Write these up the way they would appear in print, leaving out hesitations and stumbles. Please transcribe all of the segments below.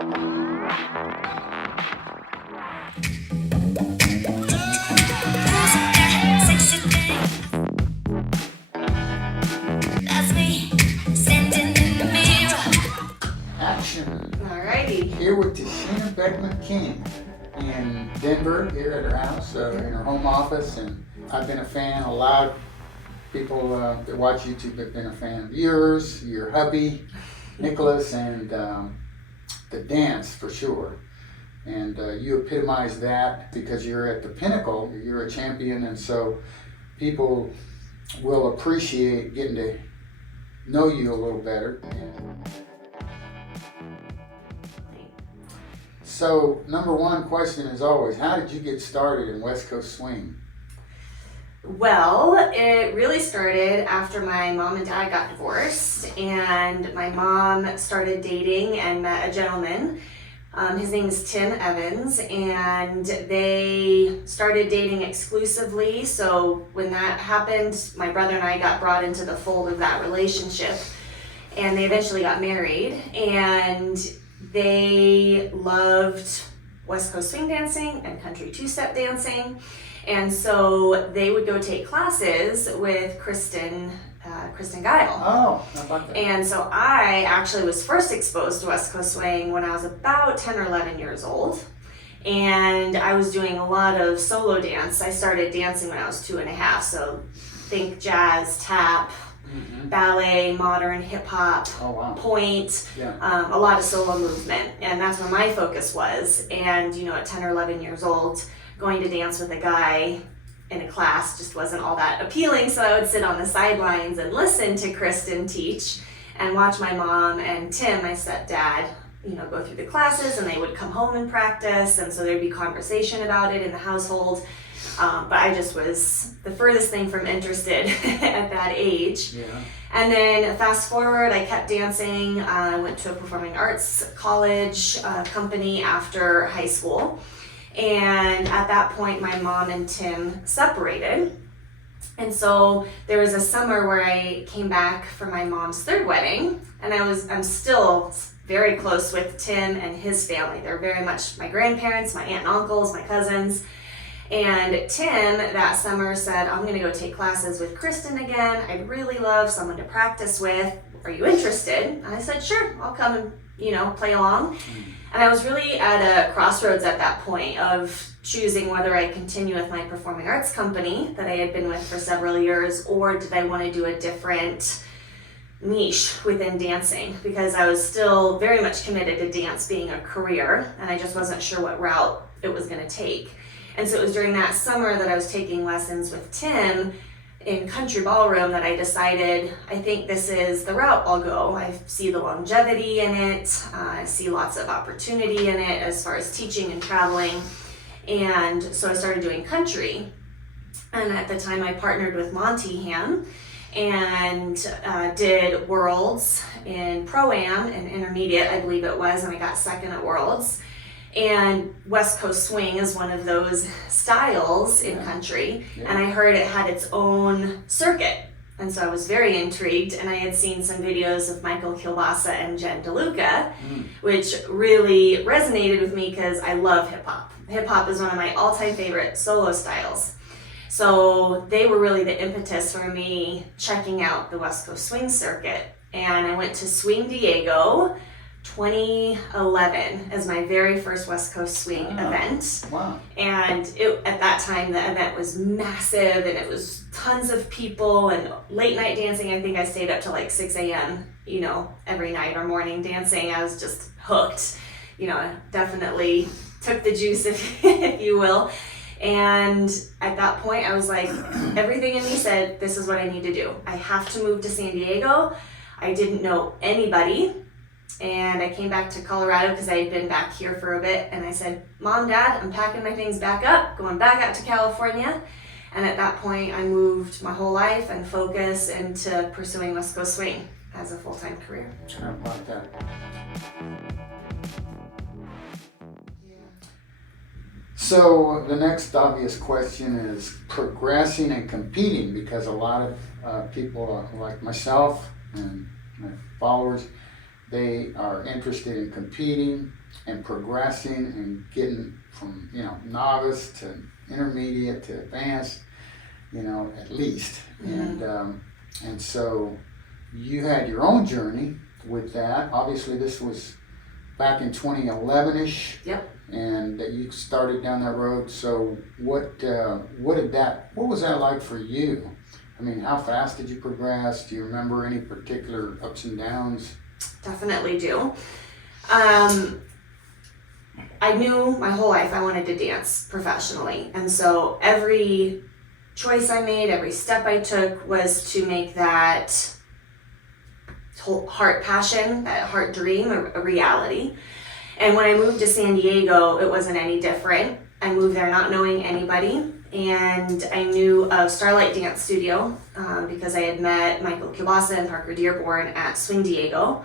Action. Alrighty. Here with Tashina Beckmann King in Denver, here at her house, in her home office, and I've been a fan. A lot of people that watch YouTube have been a fan of yours, your hubby, Nicholas, and the dance for sure. And you epitomize that because you're at the pinnacle, you're a champion, and so people will appreciate getting to know you a little better. So, number one question is always, how did you get started in West Coast Swing? Well, it really started after my mom and dad got divorced, and my mom started dating and met a gentleman. His name is Tim Evans, and they started dating exclusively. So when that happened, my brother and I got brought into the fold of that relationship, and they eventually got married, and they loved West Coast swing dancing and country two-step dancing. And so they would go take classes with Kristen Guile. Oh, how about that? And so I actually was first exposed to West Coast swing when I was about 10 or 11 years old. And I was doing a lot of solo dance. I started dancing when I was 2.5. So think jazz, tap, ballet, modern, hip hop, point, a lot of solo movement. And that's where my focus was. And, at 10 or 11 years old, going to dance with a guy in a class just wasn't all that appealing. So I would sit on the sidelines and listen to Kristen teach and watch my mom and Tim, my stepdad, go through the classes, and they would come home and practice. And so there'd be conversation about it in the household. But I just was the furthest thing from interested at that age. Yeah. And then fast forward, I kept dancing. I went to a performing arts college company after high school. And at that point, my mom and Tim separated. And so there was a summer where I came back for my mom's third wedding, and I'm still very close with Tim and his family. They're very much my grandparents, my aunt and uncles, my cousins. And Tim that summer said, I'm gonna go take classes with Kristen again. I'd really love someone to practice with. Are you interested? And I said, sure, I'll come and, play along. And I was really at a crossroads at that point of choosing whether I continue with my performing arts company that I had been with for several years, or did I want to do a different niche within dancing, because I was still very much committed to dance being a career, and I just wasn't sure what route it was going to take. And so it was during that summer that I was taking lessons with Tim in country ballroom that I decided, I think this is the route I'll go. I see the longevity in it. I see lots of opportunity in it as far as teaching and traveling. And so I started doing country. And at the time I partnered with Monty Ham and did Worlds in Pro-Am and Intermediate, I believe it was, and I got second at Worlds. And West Coast swing is one of those styles in country, and I heard it had its own circuit. And so I was very intrigued, and I had seen some videos of Michael Kielbasa and Jen DeLuca, which really resonated with me because I love hip hop. Hip hop is one of my all-time favorite solo styles. So they were really the impetus for me checking out the West Coast swing circuit. And I went to Swing Diego 2011 as my very first West Coast swing event. Wow. And at that time, the event was massive, and it was tons of people and late night dancing. I think I stayed up till like 6 a.m., every night or morning dancing. I was just hooked. I definitely took the juice, if you will. And at that point, I was like, everything in me said, this is what I need to do. I have to move to San Diego. I didn't know anybody. And I came back to Colorado because I had been back here for a bit, and I said, Mom, Dad, I'm packing my things back up, going back out to California. And at that point, I moved my whole life and focus into pursuing West Coast swing as a full-time career. How about that? So the next obvious question is progressing and competing, because a lot of people like myself and my followers, they are interested in competing and progressing and getting from, novice to intermediate to advanced, at least. And so you had your own journey with that. Obviously, this was back in 2011-ish. Yep. And that you started down that road. So what was that like for you? I mean, how fast did you progress? Do you remember any particular ups and downs? Definitely do. I knew my whole life I wanted to dance professionally. And so every choice I made, every step I took was to make that whole heart passion, that heart dream a reality. And when I moved to San Diego, it wasn't any different. I moved there not knowing anybody. And I knew of Starlight Dance Studio because I had met Michael Kielbasa and Parker Dearborn at Swing Diego.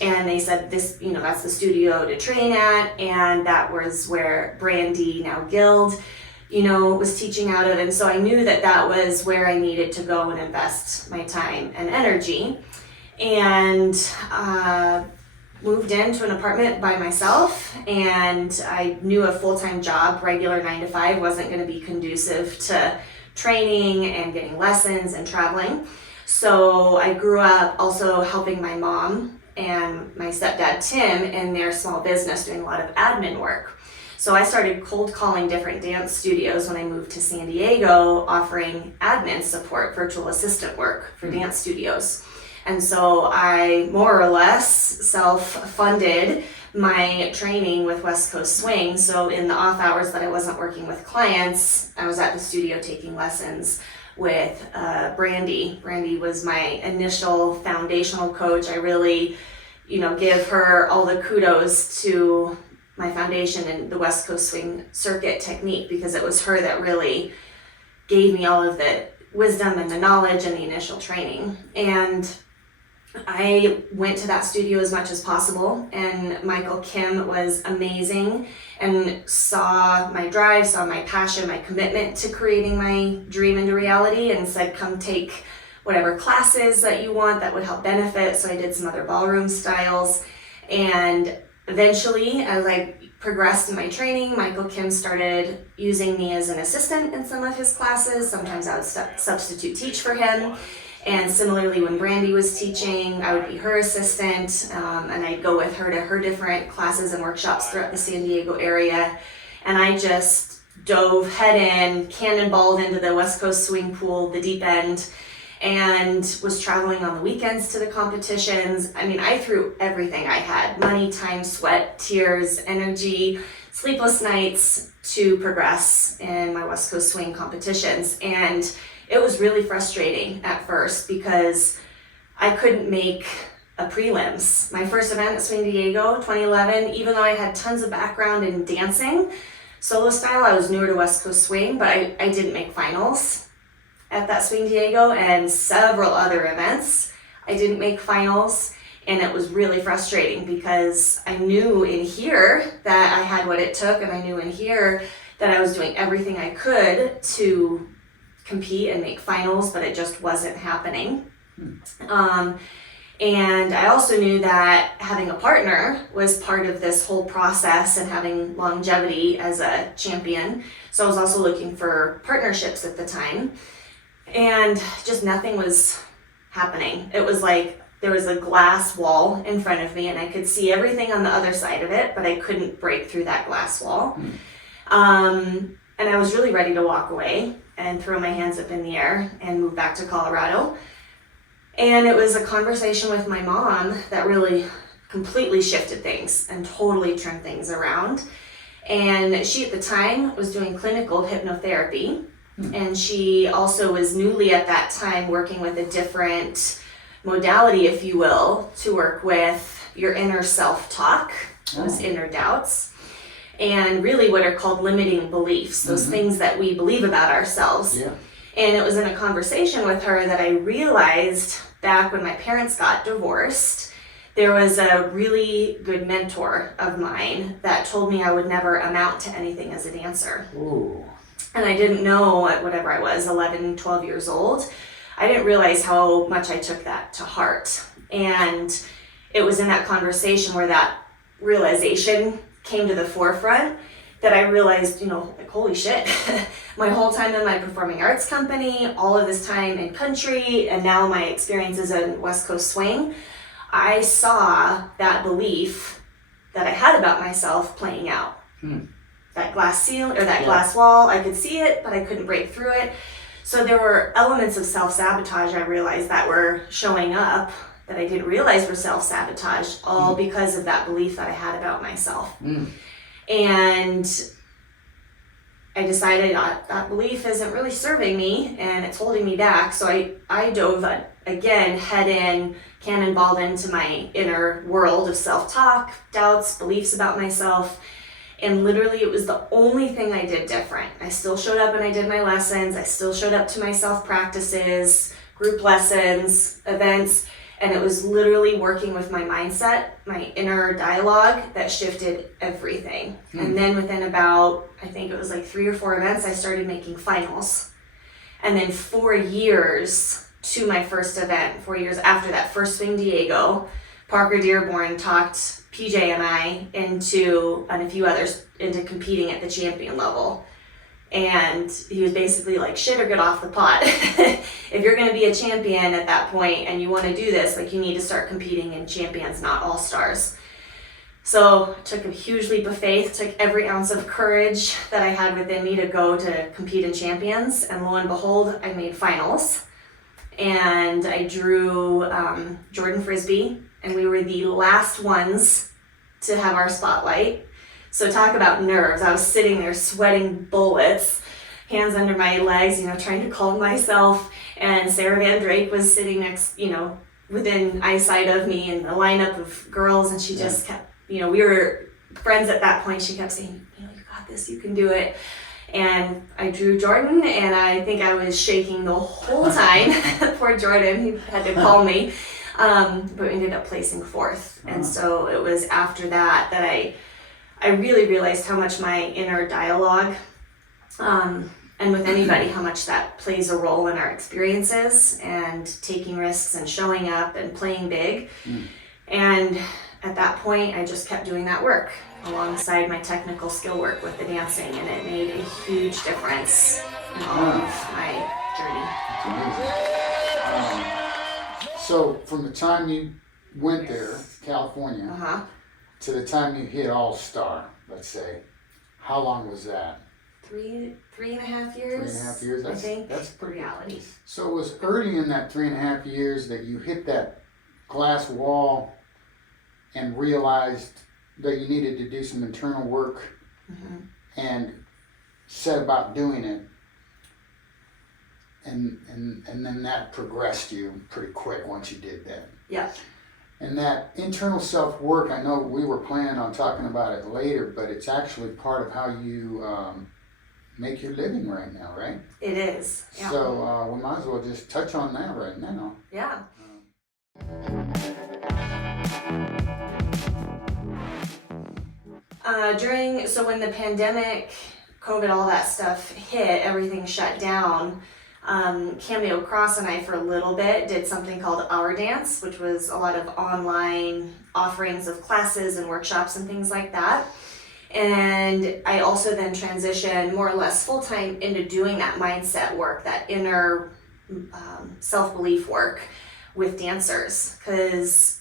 And they said this, that's the studio to train at. And that was where Brandy, now Guild, was teaching out of. And so I knew that was where I needed to go and invest my time and energy. And moved into an apartment by myself, and I knew a full-time job, regular 9 to 5, wasn't going to be conducive to training and getting lessons and traveling. So I grew up also helping my mom and my stepdad Tim in their small business doing a lot of admin work. So I started cold calling different dance studios when I moved to San Diego, offering admin support, virtual assistant work for dance studios. And so I more or less self-funded my training with West Coast Swing. So in the off hours that I wasn't working with clients, I was at the studio taking lessons with Brandy. Brandy was my initial foundational coach. I really, give her all the kudos to my foundation in the West Coast Swing circuit technique, because it was her that really gave me all of the wisdom and the knowledge and the initial training. And I went to that studio as much as possible, and Michael Kim was amazing and saw my drive, saw my passion, my commitment to creating my dream into reality, and said, come take whatever classes that you want that would help benefit. So I did some other ballroom styles, and eventually as I progressed in my training, Michael Kim started using me as an assistant in some of his classes. Sometimes I would substitute teach for him. And similarly, when Brandy was teaching, I would be her assistant, and I'd go with her to her different classes and workshops throughout the San Diego area. And I just dove head in, cannonballed into the West Coast Swing Pool, the deep end, and was traveling on the weekends to the competitions. I mean, I threw everything I had: money, time, sweat, tears, energy, sleepless nights to progress in my West Coast Swing competitions. And it was really frustrating at first because I couldn't make a prelims. My first event at Swing Diego, 2011, even though I had tons of background in dancing, solo style, I was newer to West Coast Swing, but I didn't make finals at that Swing Diego, and several other events, I didn't make finals. And it was really frustrating because I knew in here that I had what it took, and I knew in here that I was doing everything I could to compete and make finals, but it just wasn't happening. And I also knew that having a partner was part of this whole process and having longevity as a champion. So I was also looking for partnerships at the time, and just nothing was happening. It was like there was a glass wall in front of me, and I could see everything on the other side of it, but I couldn't break through that glass wall. And I was really ready to walk away and throw my hands up in the air and move back to Colorado. And it was a conversation with my mom that really completely shifted things and totally turned things around. And she at the time was doing clinical hypnotherapy, and she also was newly at that time working with a different modality, if you will, to work with your inner self-talk, those inner doubts, and really what are called limiting beliefs, those things that we believe about ourselves. Yeah. And it was in a conversation with her that I realized back when my parents got divorced, there was a really good mentor of mine that told me I would never amount to anything as a dancer. Ooh. And I didn't know at whatever I was, 11, 12 years old, I didn't realize how much I took that to heart. And it was in that conversation where that realization came to the forefront that I realized, like, holy shit, my whole time in my performing arts company, all of this time in country, and now my experiences in West Coast swing, I saw that belief that I had about myself playing out. That glass ceiling or that glass wall, I could see it, but I couldn't break through it. So there were elements of self-sabotage I realized that were showing up that I didn't realize were self-sabotage, all because of that belief that I had about myself. And I decided that belief isn't really serving me and it's holding me back. So I dove again, head in, cannonballed into my inner world of self-talk, doubts, beliefs about myself. And literally it was the only thing I did different. I still showed up and I did my lessons. I still showed up to my self-practices, group lessons, events. And it was literally working with my mindset, my inner dialogue that shifted everything. And then within about, I think it was like 3 or 4 events, I started making finals. And then 4 years to my first event, 4 years after that first Swing Diego, Parker Dearborn talked PJ and I and a few others into competing at the champion level. And he was basically like, shit or get off the pot. If you're going to be a champion at that point and you want to do this, like, you need to start competing in champions, not all-stars. So I took a huge leap of faith, took every ounce of courage that I had within me to go to compete in champions. And lo and behold, I made finals. And I drew Jordan Frisbee, and we were the last ones to have our spotlight. So talk about nerves. I was sitting there sweating bullets, hands under my legs, trying to calm myself. And Sarah Van Drake was sitting next, within eyesight of me in the lineup of girls. And she just kept, we were friends at that point. She kept saying, you got this, you can do it. And I drew Jordan, and I think I was shaking the whole time. Poor Jordan, he had to call me. But we ended up placing 4th. And so it was after that I really realized how much my inner dialogue, and with anybody, how much that plays a role in our experiences and taking risks and showing up and playing big. And at that point, I just kept doing that work alongside my technical skill work with the dancing, and it made a huge difference in all of my journey. That's amazing. So from the time you went there, California, to the time you hit All-Star, let's say, how long was that? 3.5 years. 3.5 years. I think. That's pretty reality. So it was early in that 3.5 years that you hit that glass wall and realized that you needed to do some internal work and set about doing it. And then that progressed you pretty quick once you did that. Yeah. And that internal self-work, I know we were planning on talking about it later, but it's actually part of how you make your living right now, right? It is. Yeah. So we might as well just touch on that right now. Yeah. When the pandemic, COVID, all that stuff hit, everything shut down. Cameo Cross and I, for a little bit, did something called Our Dance, which was a lot of online offerings of classes and workshops and things like that. And I also then transitioned more or less full-time into doing that mindset work, that inner self-belief work with dancers. Because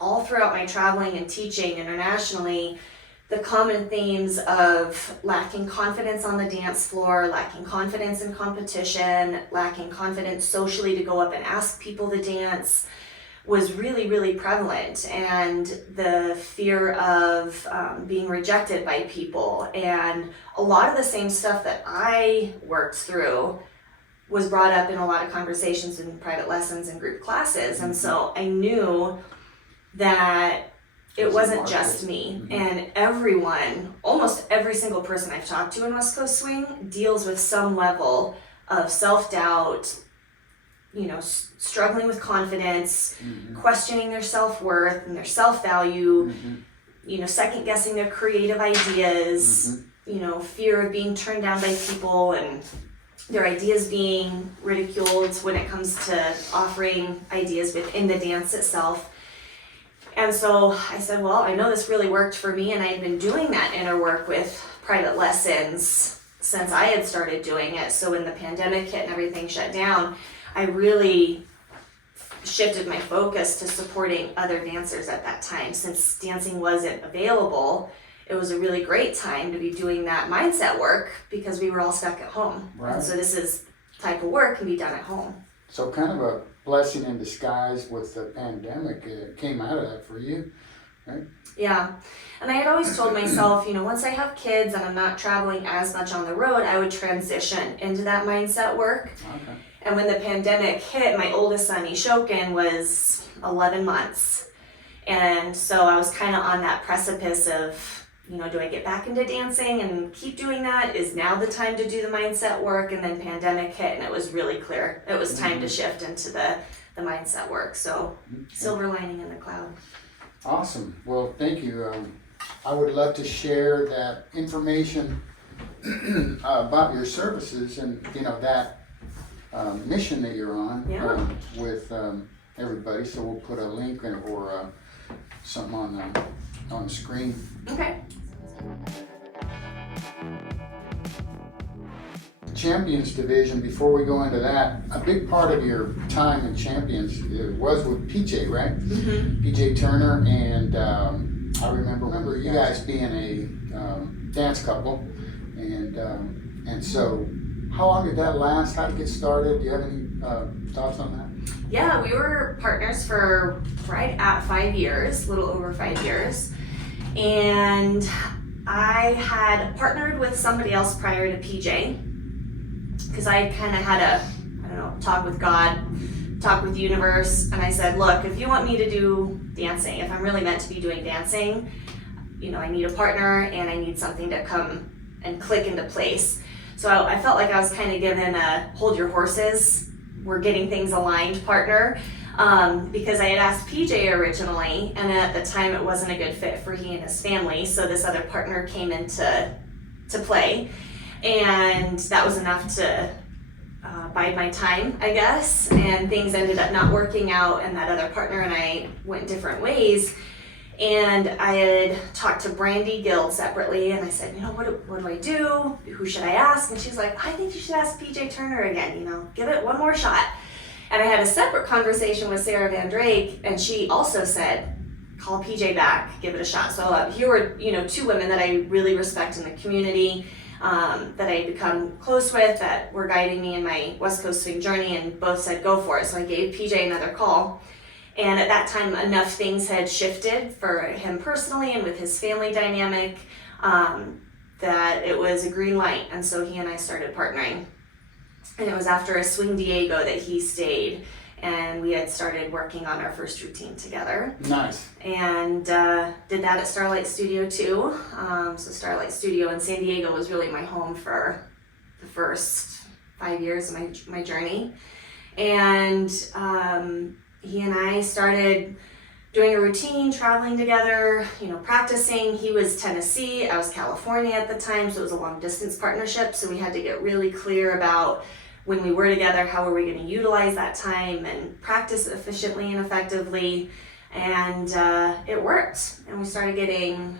all throughout my traveling and teaching internationally, the common themes of lacking confidence on the dance floor, lacking confidence in competition, lacking confidence socially to go up and ask people to dance was really, really prevalent. And the fear of being rejected by people, and a lot of the same stuff that I worked through was brought up in a lot of conversations in private lessons and group classes. And so I knew that it wasn't just me, and everyone, almost every single person I've talked to in West Coast Swing deals with some level of self-doubt, struggling with confidence, questioning their self-worth and their self-value, second-guessing their creative ideas, fear of being turned down by people and their ideas being ridiculed when it comes to offering ideas within the dance itself. And so I said, well, I know this really worked for me, and I had been doing that inner work with private lessons since I had started doing it. So when the pandemic hit and everything shut down, I really shifted my focus to supporting other dancers at that time. Since dancing wasn't available, it was a really great time to be doing that mindset work because we were all stuck at home. Right. And so this is type of work can be done at home. So kind of a blessing in disguise with the pandemic. It came out of that for you, right? Yeah. And I had always told myself, once I have kids and I'm not traveling as much on the road, I would transition into that mindset work. Okay. And when the pandemic hit, my oldest son, Ishokin, was 11 months. And so I was kind of on that precipice of, do I get back into dancing and keep doing that? Is now the time to do the mindset work? And then pandemic hit and it was really clear. It was time to shift into the mindset work. So silver lining in the cloud. Awesome. Well, thank you. I would love to share that information about your services and, that mission that you're on with everybody. So we'll put a link or something on the screen. Okay. Champions division, before we go into that, a big part of your time in Champions was with PJ, right? Mm-hmm. PJ Turner, and I remember you guys being a dance couple, and so how long did that last? How did it get started? Do you have any thoughts on that? Yeah, we were partners for right at 5 years, a little over 5 years. And I had partnered with somebody else prior to PJ because I kind of had a, talk with God, talk with the universe. And I said, look, if you want me to do dancing, if I'm really meant to be doing dancing, I need a partner and I need something to come and click into place. So I felt like I was kind of given a hold your horses, we're getting things aligned partner. Because I had asked PJ originally, and at the time it wasn't a good fit for he and his family, so this other partner came into play, and that was enough to bide my time, I guess, and things ended up not working out, and that other partner and I went different ways. And I had talked to Brandy Guild separately, and I said, what do I do? Who should I ask? And she's like, I think you should ask PJ Turner again, give it one more shot. And I had a separate conversation with Sarah Van Drake, and she also said, call PJ back, give it a shot. So here were, two women that I really respect in the community, that I become close with, that were guiding me in my West Coast swing journey, and both said, go for it. So I gave PJ another call. And at that time, enough things had shifted for him personally and with his family dynamic, that it was a green light. And so he and I started partnering. And it was after a Swing Diego that he stayed, and we had started working on our first routine together. Nice. And did that at Starlight Studio too. So Starlight Studio in San Diego was really my home for the first 5 years of my journey. And he and I started doing a routine, traveling together, practicing. He was Tennessee, I was California at the time, so it was a long distance partnership. So we had to get really clear about when we were together, how were we going to utilize that time and practice efficiently and effectively. And it worked. And we started getting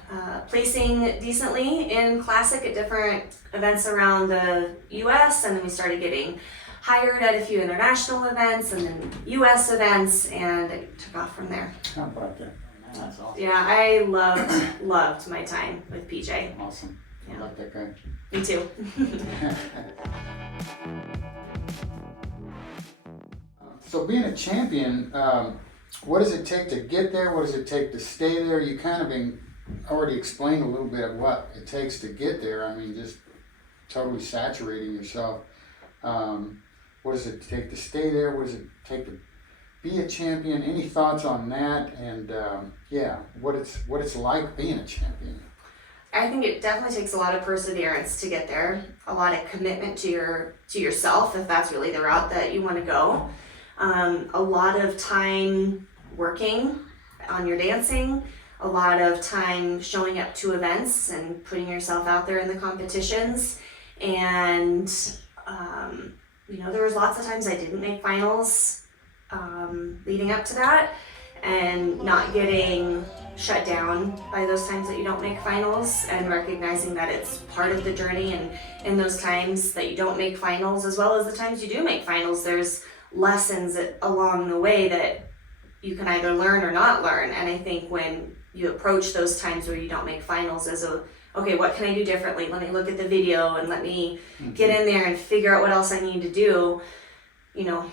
placing decently in Classic at different events around the US. And then we started getting hired at a few international events and then US events, and it took off from there. How about that? That's awesome. Yeah, I loved my time with PJ. Awesome. Yeah. I like that guy. Me too. So being a champion, what does it take to get there? What does it take to stay there? You kind of already explained a little bit of what it takes to get there. I mean, just totally saturating yourself. What does it take to stay there? What does it take to be a champion? Any thoughts on that? And what it's like being a champion? I think it definitely takes a lot of perseverance to get there, a lot of commitment to yourself, if that's really the route that you want to go. A lot of time working on your dancing, a lot of time showing up to events and putting yourself out there in the competitions. And, there was lots of times I didn't make finals leading up to that. and not getting shut down by those times that you don't make finals, and recognizing that it's part of the journey, and in those times that you don't make finals as well as the times you do make finals, there's lessons along the way that you can either learn or not learn. And I think when you approach those times where you don't make finals as okay, what can I do differently? Let me look at the video and let me get in there and figure out what else I need to do. You know,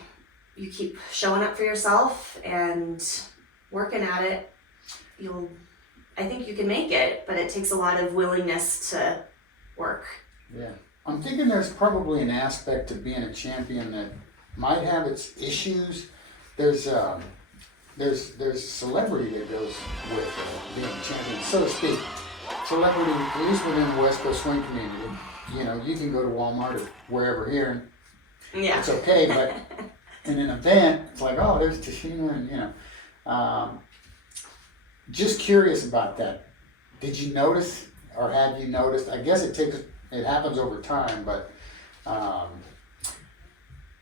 you keep showing up for yourself and working at it. I think you can make it, but it takes a lot of willingness to work. Yeah. I'm thinking there's probably an aspect to being a champion that might have its issues. There's celebrity that goes with being a champion, so to speak. Celebrity, at least within the West Coast swing community, you know, you can go to Walmart or wherever here, and it's okay, but in an event, it's like, oh, there's Tashina, and you know. Just curious about that. Did you notice, or have you noticed? I guess it happens over time, but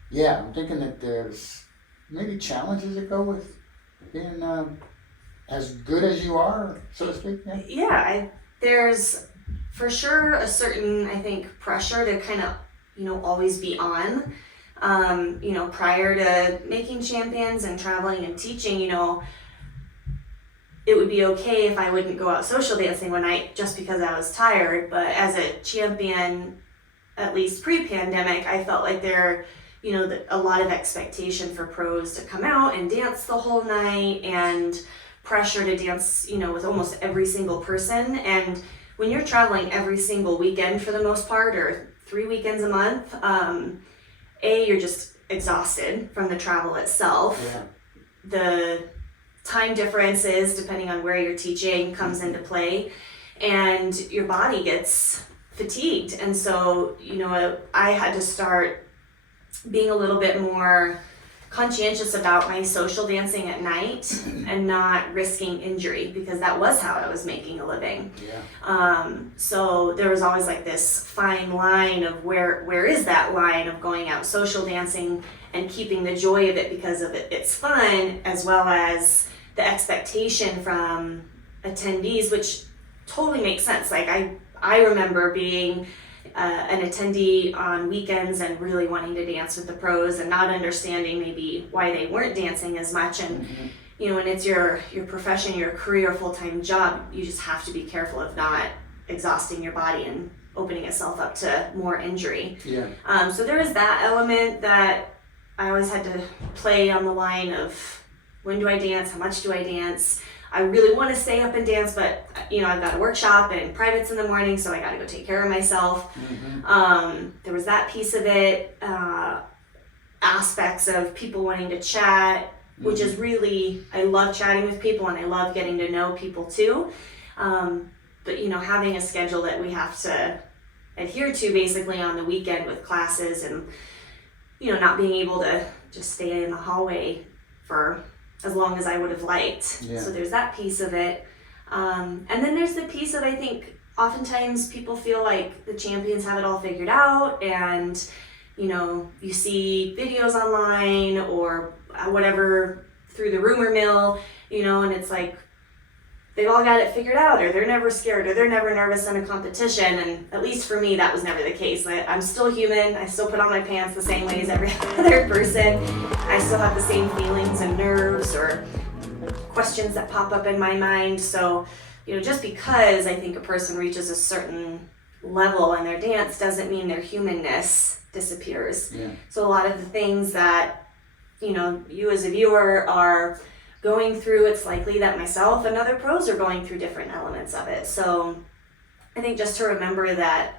yeah, I'm thinking that there's maybe challenges that go with being as good as you are, so to speak. Yeah, there's for sure a certain, I think, pressure to kind of, you know, always be on. You know, prior to making champions and traveling and teaching, you know, it would be okay if I wouldn't go out social dancing one night just because I was tired. But as a champion, at least pre-pandemic, I felt like you know, a lot of expectation for pros to come out and dance the whole night, and pressure to dance, you know, with almost every single person. And when you're traveling every single weekend for the most part, or 3 weekends a month, you're just exhausted from the travel itself. Yeah. The time differences, depending on where you're teaching, comes into play, and your body gets fatigued. And so, you know, I had to start being a little bit more conscientious about my social dancing at night and not risking injury, because that was how I was making a living. Yeah. So there was always like this fine line of where is that line of going out social dancing and keeping the joy of it because of it's fun, as well as the expectation from attendees, which totally makes sense. Like I remember being an attendee on weekends and really wanting to dance with the pros and not understanding maybe why they weren't dancing as much. And you know, when it's your profession, your career, full-time job, you just have to be careful of not exhausting your body and opening itself up to more injury. Yeah. So there is that element that I always had to play on the line of, when do I dance? How much do I dance? I really want to stay up and dance, but you know, I've got a workshop and privates in the morning, so I got to go take care of myself. There was that piece of it, aspects of people wanting to chat, which is really, I love chatting with people and I love getting to know people too. But you know, having a schedule that we have to adhere to basically on the weekend with classes, and you know, not being able to just stay in the hallway for as long as I would have liked. Yeah. So there's that piece of it. And then there's the piece of, I think, oftentimes people feel like the champions have it all figured out, and you know, you see videos online or whatever through the rumor mill, you know, and it's like they've all got it figured out, or they're never scared, or they're never nervous in a competition. And at least for me, that was never the case. I'm still human. I still put on my pants the same way as every other person. I still have the same feelings and nerves or questions that pop up in my mind. So, you know, just because I think a person reaches a certain level in their dance doesn't mean their humanness disappears. Yeah. So a lot of the things that, you know, you as a viewer are going through, it's likely that myself and other pros are going through different elements of it. So I think just to remember that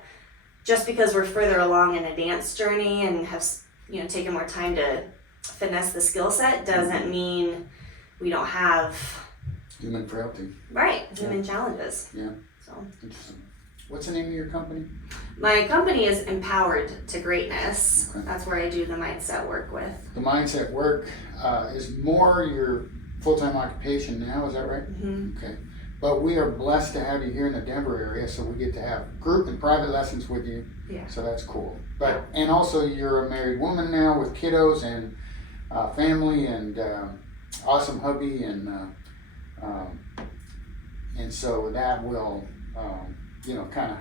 just because we're further along in a dance journey and have, you know, taken more time to finesse the skill set doesn't mean we don't have Human frailty. human challenges. Yeah. So Interesting. What's the name of your company? my company is Empowered to Greatness. Okay. That's where I do the mindset work with. The mindset work is more your full-time occupation now, is that right? Okay. But we are blessed to have you here in the Denver area, so we get to have group and private lessons with you. Yeah. So that's cool. But and also you're a married woman now with kiddos and family, and awesome hubby, and so that will, kind of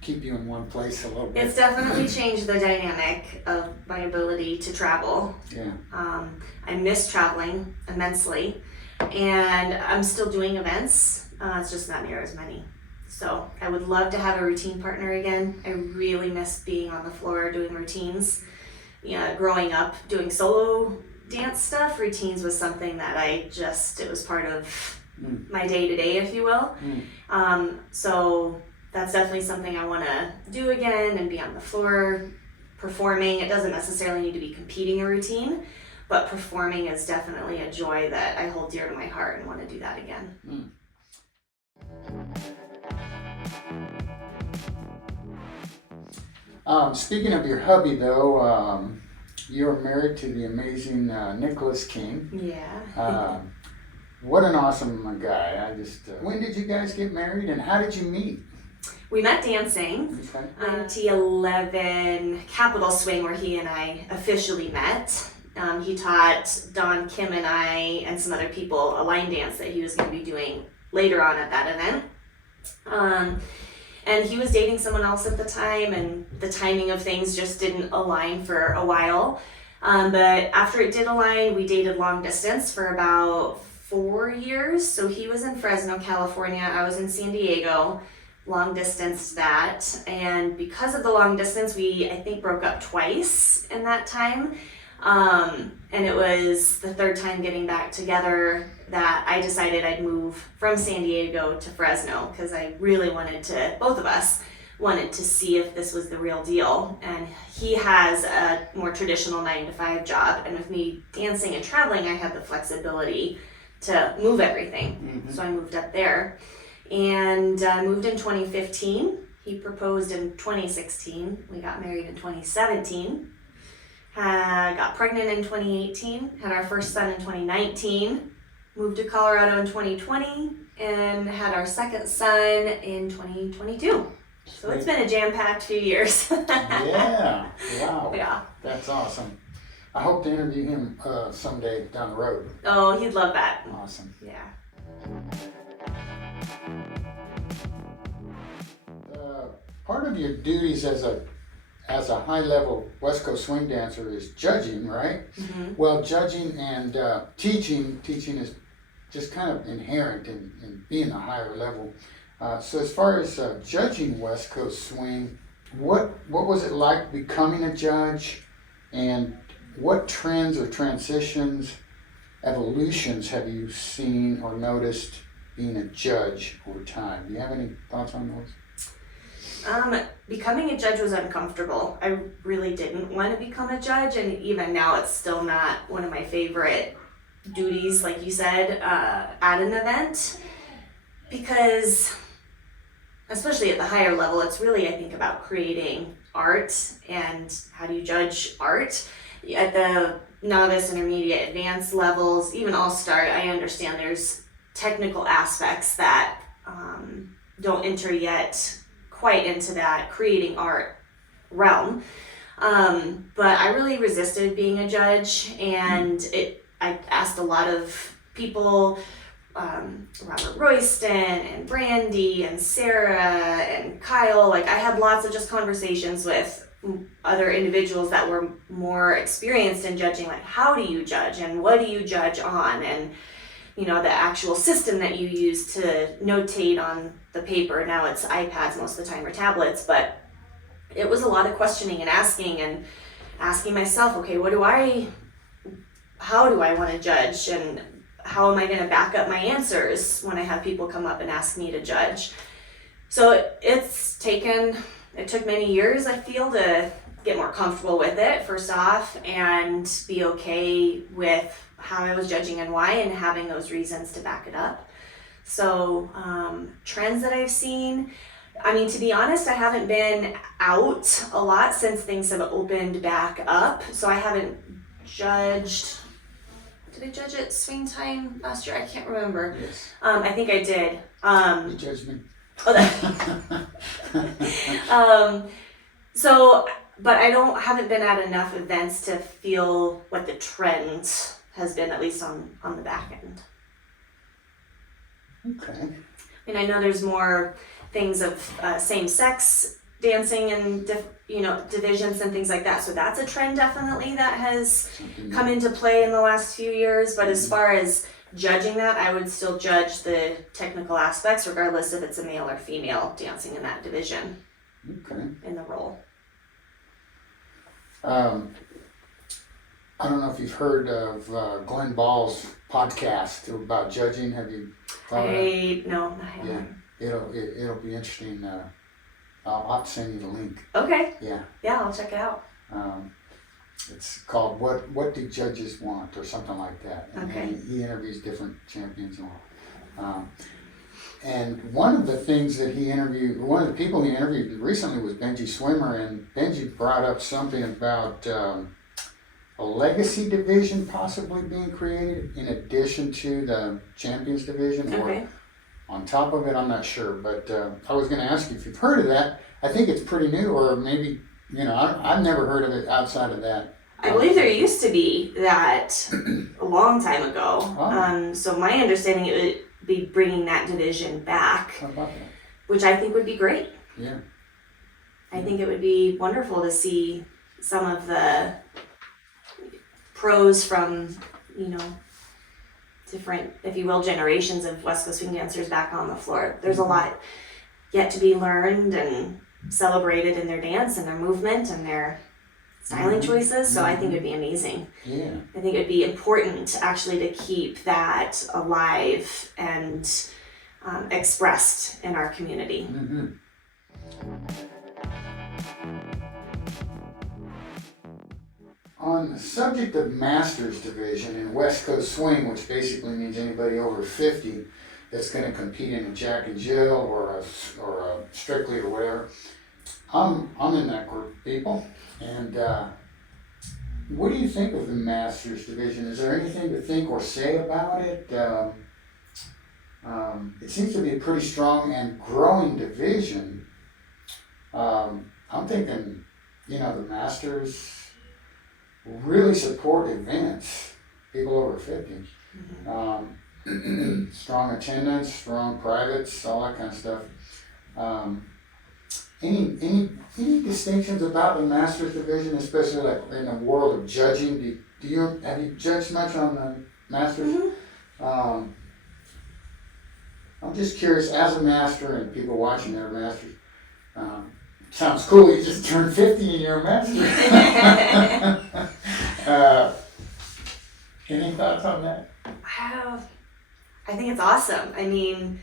keep you in one place a little bit. It's definitely changed the dynamic of my ability to travel. Yeah. I miss traveling immensely, and I'm still doing events. It's just not near as many. So I would love to have a routine partner again. I really miss being on the floor doing routines. Growing up doing solo dance stuff, routines was something that it was part of my day-to-day, if you will. So that's definitely something I want to do again and be on the floor performing. It doesn't necessarily need to be competing a routine, but performing is definitely a joy that I hold dear to my heart and want to do that again. Speaking of your hubby, though, you're married to the amazing Nicholas King. Yeah. What an awesome guy. When did you guys get married and how did you meet? We met dancing. Okay. T11 Capital Swing, where he and I officially met. He taught Don, Kim, and I, and some other people a line dance that he was going to be doing later on at that event. And he was dating someone else at the time, and the timing of things just didn't align for a while. But after it did align, we dated long distance for about 4 years. So he was in Fresno, California. I was in San Diego. Long distance that. And because of the long distance, we, I think, broke up twice in that time. And it was the third time getting back together that I decided I'd move from San Diego to Fresno, because I really both of us wanted to see if this was the real deal. And he has a more traditional 9-to-5 job, and with me dancing and traveling, I had the flexibility to move everything. So I moved up there and moved in 2015. He proposed in 2016. We got married in 2017. Got pregnant in 2018, had our first son in 2019, moved to Colorado in 2020, and had our second son in 2022. So it's been a jam-packed few years. Yeah, wow. Yeah. That's awesome. I hope to interview him someday down the road. Oh, he'd love that. Awesome. Yeah. Part of your duties as a high-level West Coast swing dancer is judging, right? Well, judging and teaching is just kind of inherent in being a higher level. So as far as judging West Coast swing, what was it like becoming a judge, and what trends or transitions, evolutions have you seen or noticed being a judge over time? Do you have any thoughts on those? Becoming a judge was uncomfortable. I really didn't want to become a judge, and even now it's still not one of my favorite duties, like you said, at an event, because especially at the higher level, it's really, I think, about creating art and how do you judge art. At the novice, intermediate, advanced levels, even all-star, I understand there's technical aspects that don't enter yet quite into that creating art realm. But I really resisted being a judge, and I asked a lot of people, Robert Royston and Brandy and Sarah and Kyle. I had lots of just conversations with other individuals that were more experienced in judging, how do you judge and what do you judge on, and the actual system that you use to notate on the paper. Now it's iPads most of the time, or tablets, but it was a lot of questioning and asking myself, okay, how do I want to judge, and how am I going to back up my answers when I have people come up and ask me to judge? So it took many years, I feel, to get more comfortable with it, first off, and be okay with how I was judging and why, and having those reasons to back it up. So trends that I've seen, to be honest, I haven't been out a lot since things have opened back up, so I haven't judged. Did I judge at Swing Time last year? I can't remember. Yes. I think I did. You judged me. But I haven't been at enough events to feel what the trend has been, at least on the back end. Okay. And I know there's more things of same-sex dancing and divisions and things like that. So that's a trend definitely that has come into play in the last few years. But as far as judging that, I would still judge the technical aspects, regardless if it's a male or female dancing in that division. Okay. In the role. I don't know if you've heard of Glenn Ball's podcast about judging. Have you thought of it? No, I haven't. Yeah, it'll be interesting. I'll send you the link. Okay. Yeah. Yeah, I'll check it out. It's called "What Do Judges Want" or something like that. And Okay. he interviews different champions and all. And one of the things that one of the people he interviewed recently was Benji Swimmer, and Benji brought up something about a legacy division possibly being created in addition to the champions division, Okay. or on top of it. I'm not sure, but I was going to ask you if you've heard of that. I think it's pretty new, or maybe, I've never heard of it outside of that. I believe there used to be that a long time ago. Oh. So my understanding, it would be bringing that division back, How about that? which I think would be great. Yeah. I think it would be wonderful to see some of the pros from, different, if you will, generations of West Coast swing dancers back on the floor. There's a lot yet to be learned and celebrated in their dance and their movement and their styling choices. So I think it would be amazing. Yeah. I think it would be important actually to keep that alive and expressed in our community. Mm-hmm. On the subject of Masters Division in West Coast Swing, which basically means anybody over 50 that's going to compete in a Jack and Jill or a Strictly or whatever, I'm in that group of people. And what do you think of the Masters Division? Is there anything to think or say about it? It seems to be a pretty strong and growing division. I'm thinking, the Masters really support events, people over 50. Strong attendance, strong privates, all that kind of stuff. Any distinctions about the Masters Division, especially like in the world of judging? Have you judged much on the Masters? Mm-hmm. I'm just curious, as a master and people watching that are masters, sounds cool, you just turned 50 and you're a master. Any thoughts on that? I think it's awesome. I mean,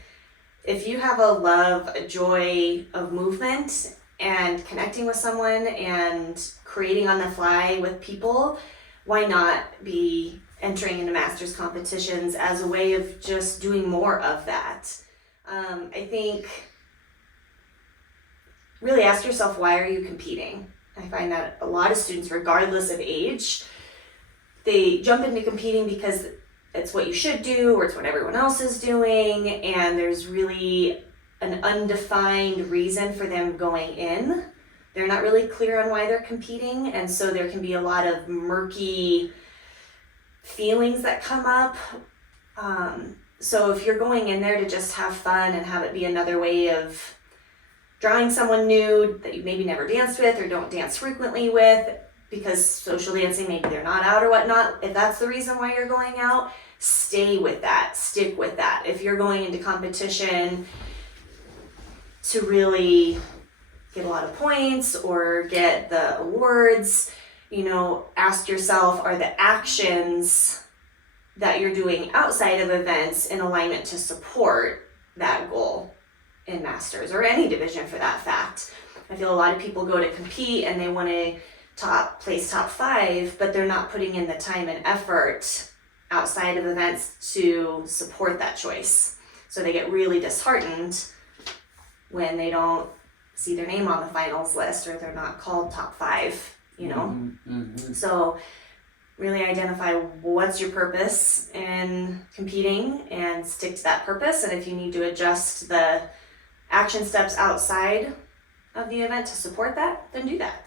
if you have a love, a joy of movement and connecting with someone and creating on the fly with people, why not be entering into masters competitions as a way of just doing more of that? I think really ask yourself, why are you competing? I find that a lot of students, regardless of age, they jump into competing because it's what you should do or it's what everyone else is doing, and there's really an undefined reason for them going in. They're not really clear on why they're competing, and so there can be a lot of murky feelings that come up. So if you're going in there to just have fun and have it be another way of drawing someone new that you maybe never danced with or don't dance frequently with, because social dancing, maybe they're not out or whatnot, if that's the reason why you're going out, stay with that, stick with that. If you're going into competition to really get a lot of points or get the awards, ask yourself, are the actions that you're doing outside of events in alignment to support that goal in Masters or any division for that fact? I feel a lot of people go to compete and they want to place top 5, but they're not putting in the time and effort outside of events to support that choice. So they get really disheartened when they don't see their name on the finals list or they're not called top 5, Mm-hmm. So really identify what's your purpose in competing and stick to that purpose. And if you need to adjust the action steps outside of the event to support that, then do that.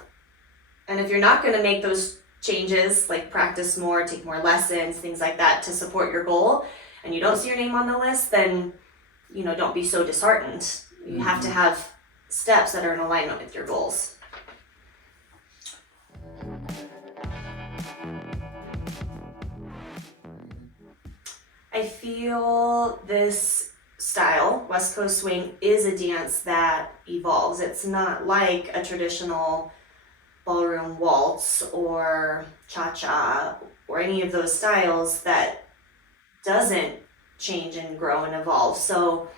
And if you're not going to make those changes, like practice more, take more lessons, things like that to support your goal, and you don't see your name on the list, then, don't be so disheartened. You have to have steps that are in alignment with your goals. I feel this style, West Coast Swing, is a dance that evolves. It's not like a traditional ballroom waltz or cha-cha or any of those styles that doesn't change and grow and evolve. So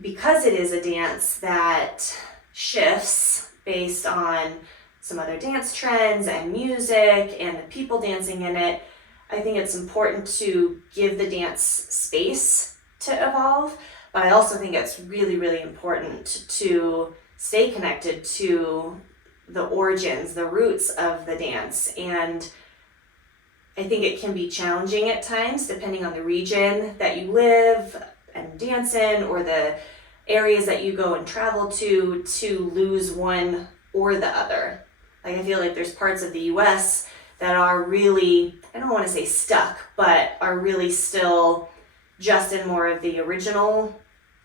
because it is a dance that shifts based on some other dance trends and music and the people dancing in it, I think it's important to give the dance space to evolve, but I also think it's really, really important to stay connected to the origins, the roots of the dance. And I think it can be challenging at times, depending on the region that you live and dance in, or the areas that you go and travel to lose one or the other. Like, I feel like there's parts of the US that are really, I don't want to say stuck, but are really still just in more of the original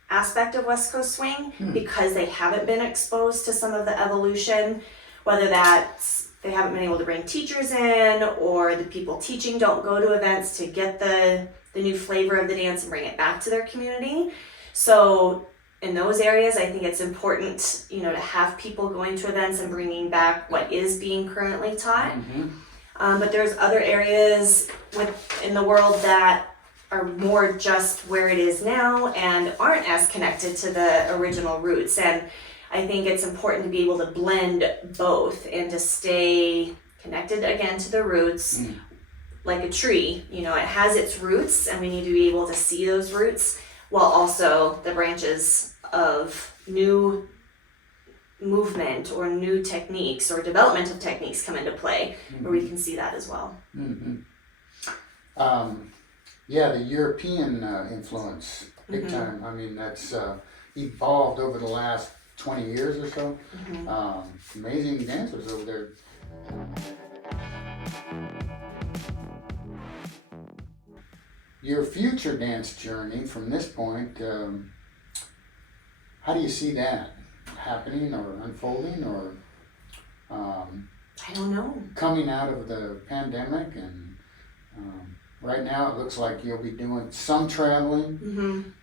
aspect of West Coast Swing because they haven't been exposed to some of the evolution, whether that's they haven't been able to bring teachers in, or the people teaching don't go to events to get the new flavor of the dance and bring it back to their community. So in those areas, I think it's important, to have people going to events and bringing back what is being currently taught. But there's other areas in the world that are more just where it is now and aren't as connected to the original roots. And I think it's important to be able to blend both and to stay connected again to the roots. Like a tree, it has its roots, and we need to be able to see those roots, while also the branches of new movement or new techniques or development of techniques come into play, where we can see that as well. Yeah, the European influence, big time. I mean, that's evolved over the last 20 years or so. Amazing dancers over there. Your future dance journey from this point, how do you see that happening or unfolding, or I don't know. coming out of the pandemic? And right now it looks like you'll be doing some traveling,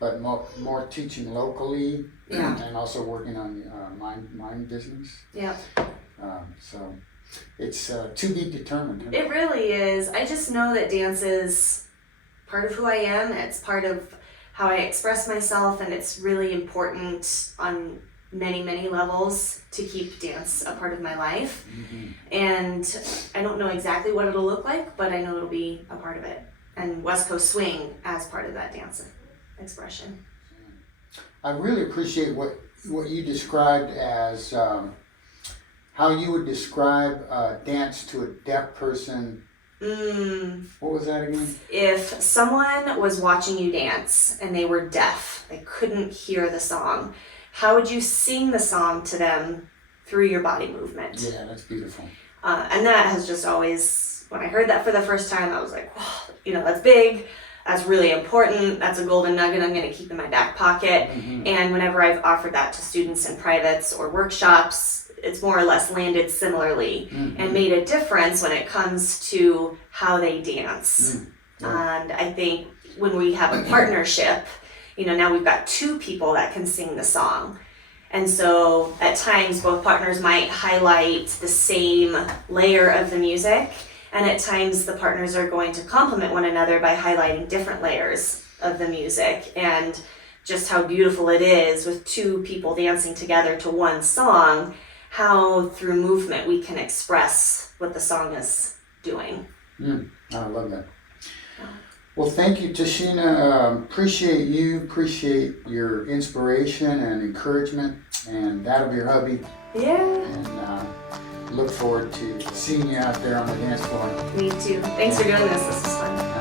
but more teaching locally, and also working on mind business. So it's to be determined. It really is. I just know that dance is part of who I am. It's part of how I express myself, and it's really important on many, many levels to keep dance a part of my life. And I don't know exactly what it'll look like, but I know it'll be a part of it. And West Coast Swing as part of that dance expression. I really appreciate what you described as how you would describe dance to a deaf person. What was that again? If someone was watching you dance and they were deaf, they couldn't hear the song, how would you sing the song to them through your body movement? Yeah, that's beautiful. And that has just always, when I heard that for the first time, I was like, wow, that's big. That's really important. That's a golden nugget I'm going to keep in my back pocket. And whenever I've offered that to students in privates or workshops, it's more or less landed similarly and made a difference when it comes to how they dance. And I think when we have a partnership, now we've got two people that can sing the song. And so at times both partners might highlight the same layer of the music, and at times the partners are going to complement one another by highlighting different layers of the music, and just how beautiful it is with two people dancing together to one song, how through movement we can express what the song is doing. I love that. Well, thank you, Tashina. Appreciate your inspiration and encouragement, and that'll be your hubby. Yeah. And look forward to seeing you out there on the dance floor. Me too. Thanks for doing this. This was fun.